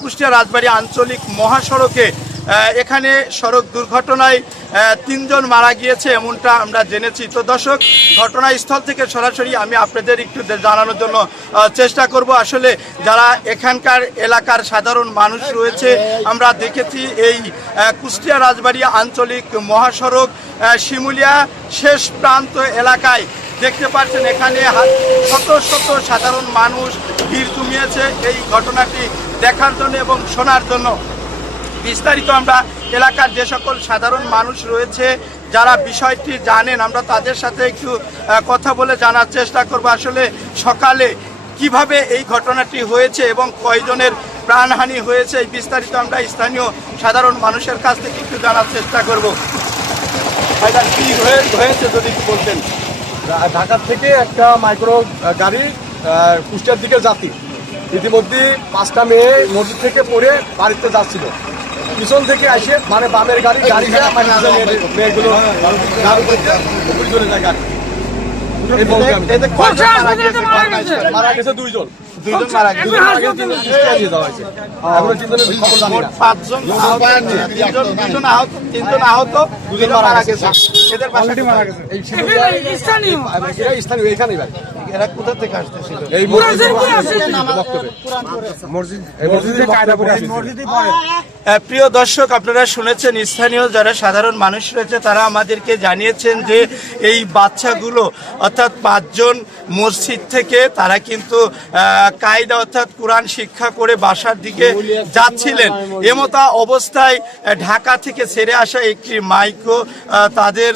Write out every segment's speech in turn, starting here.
কুষ্টিয়া রাজবাড়ী আঞ্চলিক মহাসড়কে এখানে সড়ক দুর্ঘটনায় 3 জন মারা গিয়েছে এমনটা আমরা জেনেছি। তো দর্শক, ঘটনাস্থল থেকে সরাসরি আমি আপনাদের একটু জানানোর জন্য চেষ্টা করব। আসলে যারা এখানকার এলাকার সাধারণ মানুষ রয়েছে, আমরা দেখেছি এই কুষ্টিয়া রাজবাড়ী আঞ্চলিক মহাসড়ক শিমুলিয়া শেষ প্রান্ত এলাকায় দেখতে পাচ্ছেন এখানে শত শত সাধারণ মানুষ ভিড় জমিয়েছে এই ঘটনাটি দেখার জন্য এবং শোনার জন্য। বিস্তারিত আমরা এলাকার যে সকল সাধারণ মানুষ রয়েছে যারা বিষয়টি জানেন, আমরা তাদের সাথে একটু কথা বলে জানার চেষ্টা করব আসলে সকালে কিভাবে এই ঘটনাটি হয়েছে এবং কয়জনের প্রাণহানি হয়েছে। এই বিস্তারিত আমরা স্থানীয় সাধারণ মানুষের কাছ থেকে একটু জানার চেষ্টা করব। কি হয়েছে যদি একটু বলতেন। ঢাকা থেকে একটা মাইক্রো গাড়ি কুষ্টিয়ার দিকে যাত্রী, ইতিমধ্যে 5টা মেয়ে মসজিদ থেকে পড়ে বাড়িতে যাচ্ছিল। পিছন থেকে আসে মানে বামের গাড়ি মেয়েগুলো উপরে চলে যায় গাড়ি। মারা গেছে 2 জন। মারা গেছে 3 জন নিয়ে যাওয়া হয়েছে। এখনো 3 জনের খবর জানি না। 5 জন আহত, 3 জন আহত, 2 জন মারা গেছে। এদের বাসাটি মারা গেছে। এই স্থানীয় এখানেই ভাই। এরা কোথা থেকে আসতেছিল? এই প্রিয় দর্শক, আপনারা শুনেছেন স্থানীয় যারা সাধারণ মানুষ রয়েছে তারা আমাদেরকে জানিয়েছেন যে এই বাচ্চাগুলো অর্থাৎ 5 জন মসজিদ থেকে তারা কিন্তু কায়দা অর্থাৎ কোরআন শিক্ষা করে বাসার দিকে যাচ্ছিলেন। এমতা অবস্থায় ঢাকা থেকে ছেড়ে আসা একটি মাইক্রো তাদের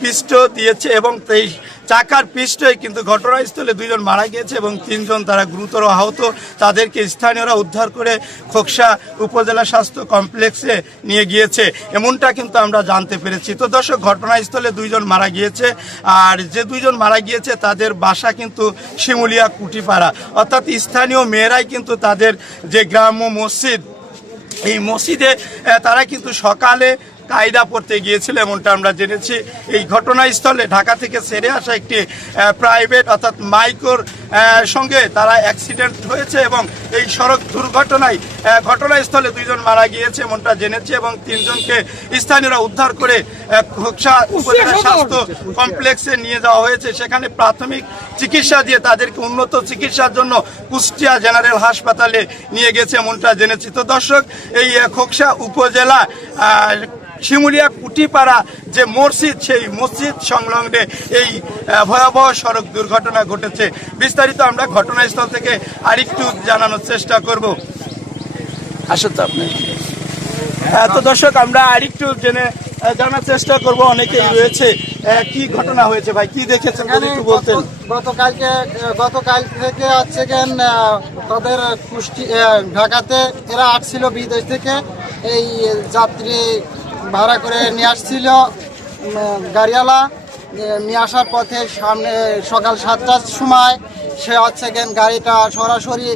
পিষ্ট দিয়েছে এবং এই চাকার পিষ্টে কিন্তু ঘটনাস্থলে 2 জন মারা গিয়েছে এবং 3 জন তারা গুরুতর আহত। তাদেরকে স্থানীয়রা উদ্ধার করে খোকসা উপজেলা স্বাস্থ্য কমপ্লেক্সে নিয়ে গিয়েছে এমনটা কিন্তু আমরা জানতে পেরেছি। তো দর্শক, ঘটনাস্থলে 2 জন মারা গিয়েছে, আর যে 2 জন মারা গিয়েছে তাদের বাসা কিন্তু শিমুলিয়া কুটিপাড়া, অর্থাৎ স্থানীয় মেয়েরাই কিন্তু তাদের যে গ্রাম্য মসজিদ, এই মসজিদে তারা কিন্তু সকালে কায়দা পড়তে গিয়েছিল এমনটা আমরা জেনেছি। এই ঘটনাস্থলে ঢাকা থেকে ছেড়ে আসা একটি প্রাইভেট অর্থাৎ মাইক্রোর সঙ্গে তারা অ্যাক্সিডেন্ট হয়েছে এবং এই সড়ক দুর্ঘটনায় ঘটনাস্থলে 2 জন মারা গিয়েছে এমনটা জেনেছি এবং 3 জনকে স্থানীয়রা উদ্ধার করে খোকসা উপজেলা স্বাস্থ্য কমপ্লেক্সে নিয়ে যাওয়া হয়েছে। সেখানে প্রাথমিক চিকিৎসা দিয়ে তাদেরকে উন্নত চিকিৎসার জন্য কুষ্টিয়া জেনারেল হাসপাতালে নিয়ে গেছে এমনটা জেনেছি। তো দর্শক, এই খোকসা উপজেলা শিমুলিয়া কুটিপাড়া যে মসজিদ, সেই মসজিদ সংলগ্নে এই ভয়াবহ সড়ক দুর্ঘটনা ঘটেছে। বিস্তারিত আমরা ঘটনাস্থল থেকে আরেকটু জানানোর চেষ্টা করব। আসলে তো আপনি তো দর্শক, আমরা আরেকটু জানার চেষ্টা করব। অনেকেই রয়েছে, কি ঘটনা হয়েছে ভাই, কি দেখেছেন একটু বলতেন। গতকাল থেকে হচ্ছে তাদের ঢাকাতে এরা আসছিল বিদেশ থেকে, এই যাত্রী ভাড়া করে নিয়ে আসছিল গাড়িওয়ালা। নিয়ে আসার পথে সামনে সকাল 7টার সময় সে হচ্ছে গাড়িটা সরাসরি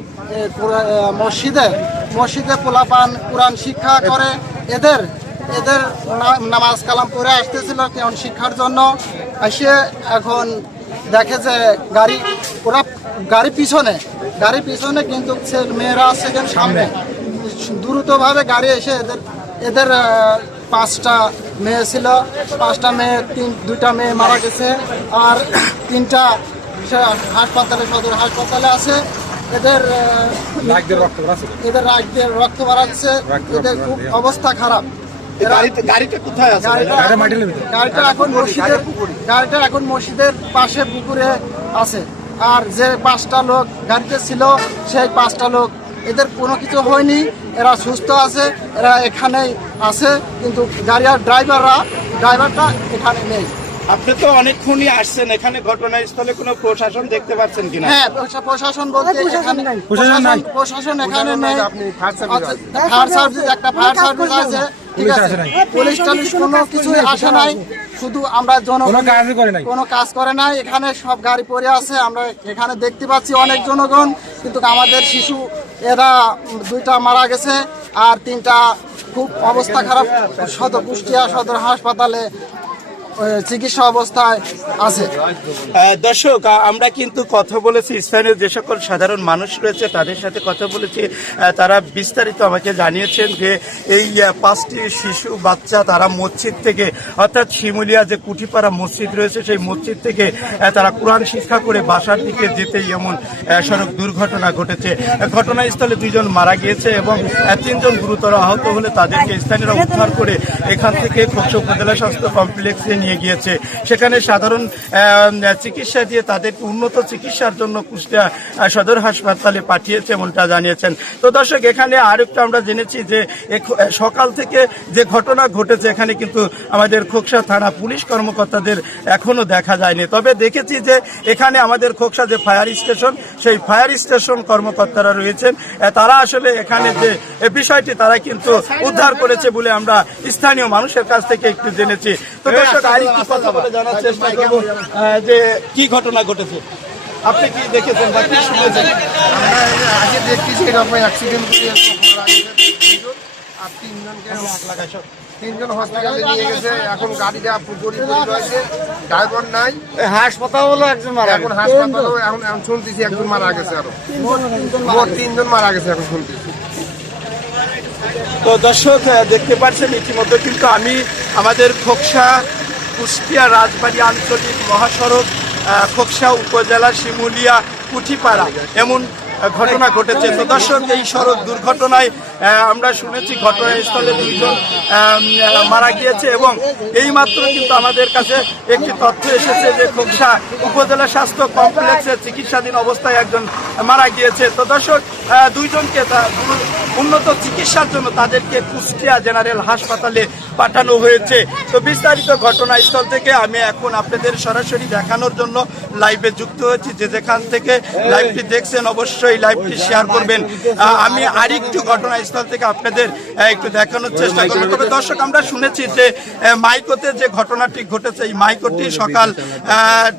মসজিদে পোলাপান কোরআন শিক্ষা করে এদের নামাজ কালাম পড়ে আসতেছিল কোরআন শিক্ষার জন্য। এসে এখন দেখে যে গাড়ি পিছনে কিন্তু মেয়েরা আসছে সামনে। দ্রুতভাবে গাড়ি এসে এদের 5টা মেয়ে ছিল, 5টা মেয়ে 2টা মেয়ে মারা গেছে আর 3টা হাসপাতালে, সদর হাসপাতালে আছে। এদের রক্ত বাড়াচ্ছে, এদের খুব অবস্থা খারাপ। গাড়িটা কোথায় আছে? গাড়িটা এখন মসজিদের পাশে পুকুরে আছে। আর যে 5টা লোক গাড়িতে ছিল, সেই 5টা লোক এদের কোনো কিছু হয়নি, এরা সুস্থ আছে, এরা এখানেই আছে, কিন্তু গাড়ির ড্রাইভারটা এখানে নেই। আপনি তো অনেকক্ষণই আসছেন এখানে, ঘটনাস্থলে কোনো প্রশাসন দেখতে পাচ্ছেন কিনা? হ্যাঁ, প্রশাসন বলতে প্রশাসন এখানে নেই। ফায়ার সার্ভিস আছে, ঠিক আছে, পুলিশ টালিশ কোনো কিছুই আসে নাই। শুধু আমরা কোনো কাজ করে নাই। এখানে সব গাড়ি পড়ে আছে, আমরা এখানে দেখতে পাচ্ছি অনেক জনগণ, কিন্তু আমাদের শিশু এরা 2টা মারা গেছে আর 3টা খুব অবস্থা খারাপ। কুষ্টিয়া সদর হাসপাতালে চিকিৎসা অবস্থায় আছে। দর্শক, আমরা কিন্তু কথা বলেছি স্থানীয় যে সকল সাধারণ মানুষ রয়েছে তাদের সাথে কথা বলেছি। তারা বিস্তারিত আমাকে জানিয়েছেন যে এই 5টি শিশু বাচ্চা তারা মসজিদ থেকে, অর্থাৎ শিমুলিয়া যে কুঠিপাড়া মসজিদ রয়েছে সেই মসজিদ থেকে তারা কোরআন শিক্ষা করে বাসার দিকে যেতেই এমন সড়ক দুর্ঘটনা ঘটেছে। ঘটনাস্থলে 2 জন মারা গিয়েছে এবং 3 জন গুরুতর আহত হলে তাদেরকে স্থানীয়রা উদ্ধার করে এখান থেকে খোকসা উপজেলা স্বাস্থ্য কমপ্লেক্সে নিয়ে গিয়েছে। সেখানে সাধারণ চিকিৎসা দিয়ে তাদেরকে উন্নত চিকিৎসার জন্য কুষ্টিয়া সদর হাসপাতালে পাঠিয়েছে এমনটা জানিয়েছেন। তো দর্শক, এখানে আরেকটা আমরা জেনেছি যে সকাল থেকে যে ঘটনা ঘটেছে এখানে কিন্তু আমাদের খোকসা থানা পুলিশ কর্মকর্তাদের এখনো দেখা যায়নি। তবে দেখেছি যে এখানে আমাদের খোকসা যে ফায়ার স্টেশন সেই ফায়ার স্টেশন কর্মকর্তারা রয়েছেন, তারা আসলে এখানে যে বিষয়টি তারা কিন্তু উদ্ধার করেছে বলে আমরা স্থানীয় মানুষের কাছ থেকে একটু জেনেছি। তো দর্শক, আরেকটু কথা বলে জানার চেষ্টা করব যে কি ঘটনা ঘটেছে, আপনি কি দেখেছেন বা কি শুনেছেন? আমরা আগে দেখতেছি এরকম অ্যাক্সিডেন্ট আর তিনজন হসপিটালে নিয়ে গেছে। এখন গাড়িটা পুকুরি রয়েছে, ড্রাইভার নাই। হাসপাতালে একজন মারা এখন হাসপাতালেও এখন শুনতেছি একজন মারা গেছে, আরো মোট 3 জন মারা গেছে এখন শুনতেছি। তো দর্শক, দেখতে পাচ্ছেন ইতিমধ্যে কিন্তু আমি আমাদের খোকসা কুষ্টিয়া রাজবাড়ী আঞ্চলিক মহাসড়ক খোকসা উপজেলা শিমুলিয়া কুঠিপাড়া এমন ঘটনা ঘটেছে। তো দর্শক, এই সড়ক দুর্ঘটনায় আমরা শুনেছি ঘটনাস্থলে 2 জন মারা গিয়েছে এবং এইমাত্র কিন্তু আমাদের কাছে একটি তথ্য এসেছে যে খোকসা উপজেলা স্বাস্থ্য কমপ্লেক্সে চিকিৎসাধীন অবস্থায় একজন মারা গিয়েছে। তো দর্শক, 2 জনকে উন্নত চিকিৎসার জন্য তাদেরকে কুষ্টিয়া জেনারেল হাসপাতালে পাঠানো হয়েছে। তো বিস্তারিত ঘটনাস্থল থেকে আমি এখন আপনাদের সরাসরি দেখানোর জন্য লাইভে যুক্ত হয়েছি। যে যেখান থেকে লাইভটি দেখছেন অবশ্যই লাইভটি শেয়ার করবেন। আমি আরেকটু ঘটনাস্থল থেকে আপনাদের একটু দেখানোর চেষ্টা করব। তবে দর্শক, আমরা শুনেছি যে মাইকোতে যে ঘটনাটি ঘটেছে, এই মাইকোটি সকাল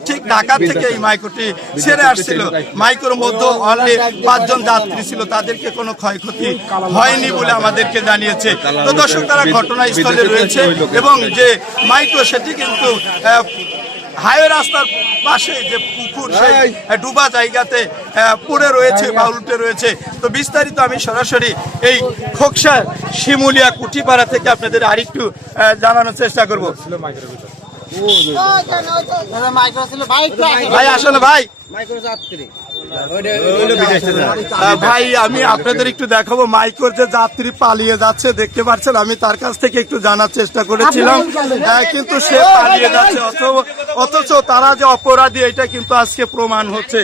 ঠিক ঢাকা থেকে এই মাইকোটি ছেড়ে আসছিল। মাইকোর মধ্যে অনলি 5 জন যাত্রী ছিল, তাদেরকে কোনো ক্ষয়ক্ষতি হয়নি বলে আমাদেরকে জানিয়েছে। তো দর্শক, তারা ঘটনাস্থলে রয়েছে এবং যে মাইক্রো সেটি কিন্তু হাইওয়ে রাস্তার পাশে যে পুকুর সেই ডুবা জায়গাতে পড়ে রয়েছে বা উল্টে রয়েছে। তো বিস্তারিত আমি সরাসরি এই খোকসা শিমুলিয়া কুঠিপাড়া থেকে আপনাদের আরেকটু জানানোর চেষ্টা করব। ভাই আসলে ভাই ভাই আমি আপনাদের একটু দেখাবো মাইক্রোর যে যাত্রী পালিয়ে যাচ্ছে দেখতে পাচ্ছেন। আমি তার কাছ থেকে একটু জানার চেষ্টা করেছিলাম, কিন্তু সে পালিয়ে যাচ্ছে। অথচ তারা যে অপরাধী এটা কিন্তু আজকে প্রমাণ হচ্ছে।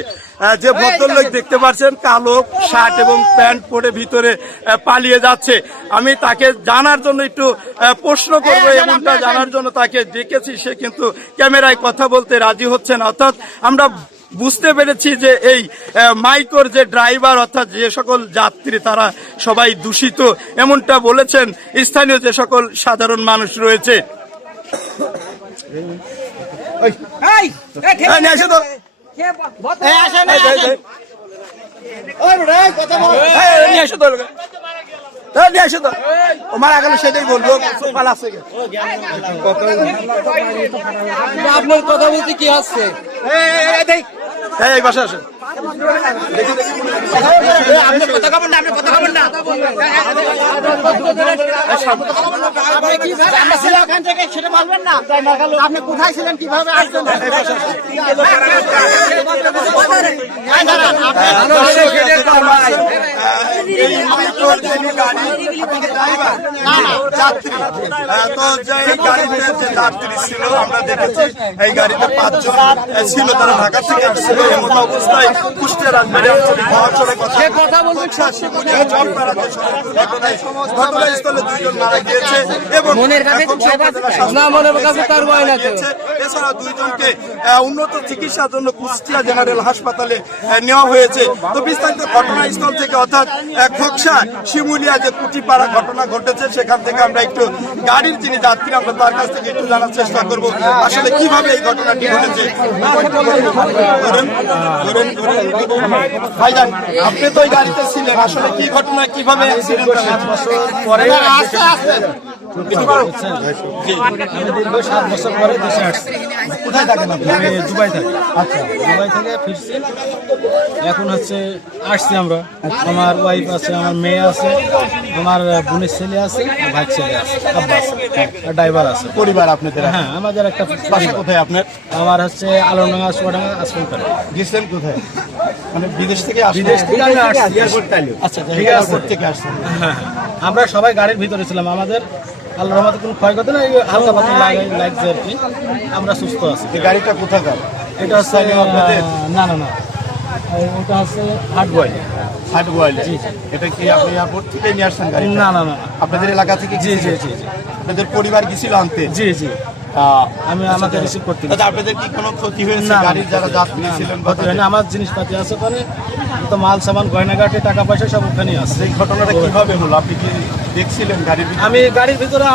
যে ভদ্রলোক দেখতে পাচ্ছেন কালো শার্ট এবং প্যান্ট পরে ভিতরে পালিয়ে যাচ্ছে, আমি তাকে জানার জন্য একটু প্রশ্ন করবো, এমনটা জানার জন্য তাকে ডেকেছি। সে কিন্তু ক্যামেরায় কথা বলতে রাজি হচ্ছে না। অর্থাৎ আমরা বুঝতে পেরেছি যে এই মাইক্রোর যে ড্রাইভার অর্থাৎ যে সকল যাত্রী তারা সবাই দূষিত, এমনটা বলেছেন স্থানীয় যে সকল সাধারণ মানুষ রয়েছে। মারা গেল সেটাই বলবো। আপনার কথা বলতে কি আসছে? এই বাসা আসেন, আপনি কথা বলবেন না, আপনি কথা বলবেন না। আমরা ছিল ওখান থেকে সেটা বলবেন না। আপনি কোথায় ছিলেন, কিভাবে আসছেন? এই মাইক্রোর যিনি গাড়ি যাত্রী, তো যে গাড়িতে যে যাত্রী ছিল আমরা দেখেছি এই গাড়িতে 5 জন ছিল, তারা ঢাকা থেকে আসছিল। এমন অবস্থায় কুষ্টিয়া রাজবাড়ী আঞ্চলিক মহাসড়ক ঘটনাস্থলে 2 জন মারা গিয়েছে এবং এছাড়া 2 জনকে উন্নত চিকিৎসার জন্য কুষ্টিয়া জেনারেল হাসপাতালে নেওয়া হয়েছে। তো বিস্তারিত ঘটনাস্থল থেকে অর্থাৎ খোকসা শিমুলিয়া যে কুঠিপাড়া ঘটনা ঘটেছে সেখান থেকে আমরা একটু গাড়ির যিনি যাত্রী আমরা তার কাছ থেকে একটু জানার চেষ্টা করব আসলে কিভাবে এই ঘটনাটি ঘটেছে। ভাইজান, আপনি তো ওই গাড়িতে ছিলেন, আসলে কি ঘটনা, কিভাবে অ্যাক্সিডেন্ট হয়েছে? আমি দীর্ঘ 7 বছর পরে দেশে আসছি। কোথায় থাকেন আপনি? আমি দুবাই থাকি। আচ্ছা, দুবাই থেকে ফিরছি, এখন হচ্ছে আসছি আমরা। আমার ওয়াইফ আছে, আমার মেয়ে আছে, আমার বোনের ছেলে আছে, ভাই ছেলে আছে, আব্বা আছে, আর ড্রাইভার আছে। পরিবার আপনাদের? হ্যাঁ, আমাদের একটা বাসা কোথায় আপনার? আমার হচ্ছে আলমডাঙ্গা, চুয়াডাঙ্গা, আসফলপাড়া। গেছেন কোথায়? মানে বিদেশ থেকে আসছেন? বিদেশ থেকে আমি আসছি। আচ্ছা, ঠিক আছে। এয়ারপোর্ট থেকে আসছেন। হ্যাঁ, আমরা সবাই গাড়ির ভিতরে ছিলাম। আমাদের আল্লাহর রহমতে কোনো ক্ষয়ক্ষতি না, এই হালকা পাতলা লাগছে আর কি। আমরা সুস্থ আছি। এই গাড়িটা কোথাকার? এটা হচ্ছে স্থানীয় আপনাদের? না না না, ওটা হচ্ছে হাটবয়। হাটগোয়ালে। এটা কি আপনি এয়ারপোর্ট থেকে নিয়ে আসছেন গাড়ি? না না না, আপনাদের এলাকা থেকে? জি জি জি জি আপনাদের পরিবার গেছিল আনতে? জি জি, আমি আমাকে রিসিভ করতে দাদা, আপনাদের কি কোনো ক্ষতি হয়েছে? না, গাড়ির যারা যাত্রী ছিলেন? ক্ষতি হয় না। আমার জিনিসপাতি আছে ওখানে, তো মাল সামান গয়নাগাটি টাকা পয়সা সব ওখানেই আছে। এই ঘটনাটা কিভাবে হলো? আপনি কি দেখছিলেন গাড়ির ভিতরে? আমি গাড়ির ভিতরে,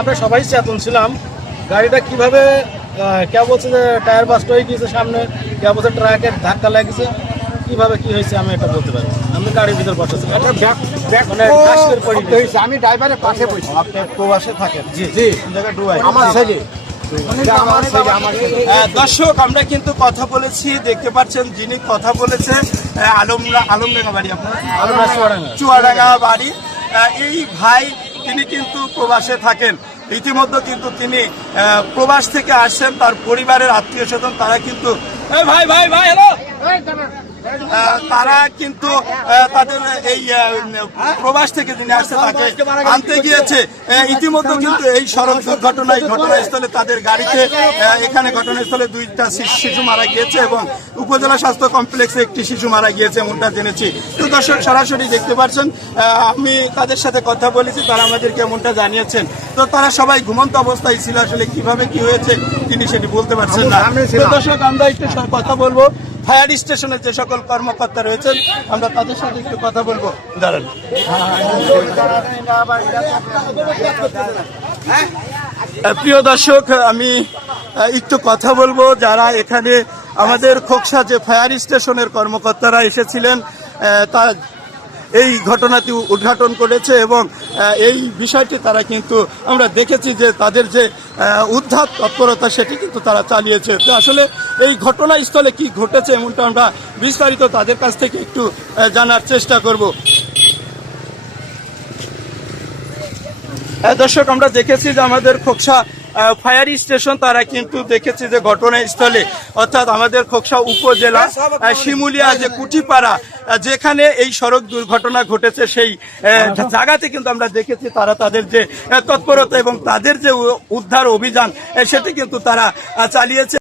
আমরা সবাই চেতন ছিলাম। গাড়িটা কিভাবে কে বলছে যে টায়ার বাস্ট হয়ে গিয়েছে সামনে, কে বলছে ট্রাকের ধাক্কা লেগেছে, কিভাবে কি হয়েছে আমি এটা বলতে পারি। আমি গাড়ির ভিতরে বসেছিলাম, মানে ঠাস করে পড়ে গেছে। আমি ড্রাইভারের পাশে বসি। আপনি প্রবাসে থাকেন? জি জি, কোন জায়গায়? ডুবাই। আমার ছেলে আমার ছেলে আমার ছেলে। দর্শক, আমরা কিন্তু কথা বলেছি, দেখতে পাচ্ছেন যিনি কথা বলেছে আলমডাঙ্গা বাড়ি আপনার? আলমডাঙ্গা, চুয়াডাঙ্গা। চুয়াডাঙ্গা বাড়ি। এই ভাই তিনি কিন্তু প্রবাসে থাকেন। ইতিমধ্যে কিন্তু তিনি প্রবাস থেকে আসছেন, তার পরিবারের আত্মীয় স্বজন তারা কিন্তু ভাই ভাই ভাই হ্যালো তারা কিন্তু তাদের এই প্রবাস থেকে যিনি আসছে তাকে আনতে গিয়েছে। ইতিমধ্যে কিন্তু এই সড়ক দুর্ঘটনায় ঘটনাস্থলে তাদের গাড়িতে এখানে ঘটনাস্থলে 2টা শিশু মারা গিয়েছে এবং উপজেলা স্বাস্থ্য কমপ্লেক্সে একটি শিশু মারা গিয়েছে এমনটা জেনেছি। তো দর্শক, সরাসরি দেখতে পাচ্ছেন, আমি তাদের সাথে কথা বলেছি, তারা আমাদেরকে এমনটা জানিয়েছেন। তো তারা সবাই ঘুমন্ত অবস্থায় ছিল, আসলে কিভাবে কি হয়েছে তিনি সেটি বলতে পারছেন না। তো দর্শক, আমরা একটু কথা বলবো ফায়ার স্টেশনের যে সকল কর্মকর্তা রয়েছেন, আমরা তাদের সাথে একটু কথা বলবো। দাঁড়ান। প্রিয় দর্শক, আমি একটু কথা বলবো যারা এখানে আমাদের খোকসা যে ফায়ার স্টেশনের কর্মকর্তারা এসেছিলেন, তা এই ঘটনাটি উদ্ঘাটন করেছে এবং এই বিষয়টি তারা কিন্তু আমরা দেখেছি যে তাদের যে উদ্ধার তৎপরতা সেটি কিন্তু তারা চালিয়েছে। তো আসলে এই ঘটনাস্থলে কি ঘটেছে এমনটা আমরা বিস্তারিত তাদের কাছ থেকে একটু জানার চেষ্টা করব। দর্শক, আমরা দেখেছি যে আমাদের খোকসা ফায়ার স্টেশন তারা কিন্তু দেখেছি যে ঘটনাস্থলে, অর্থাৎ আমাদের খোকসা উপজেলা শিমুলিয়া যে কুটিপাড়া যেখানে এই সড়ক দুর্ঘটনা ঘটেছে সেই জায়গাতে কিন্তু আমরা দেখেছি তারা তাদের যে তৎপরতা এবং তাদের যে উদ্ধার অভিযান সেটি কিন্তু তারা চালিয়েছে।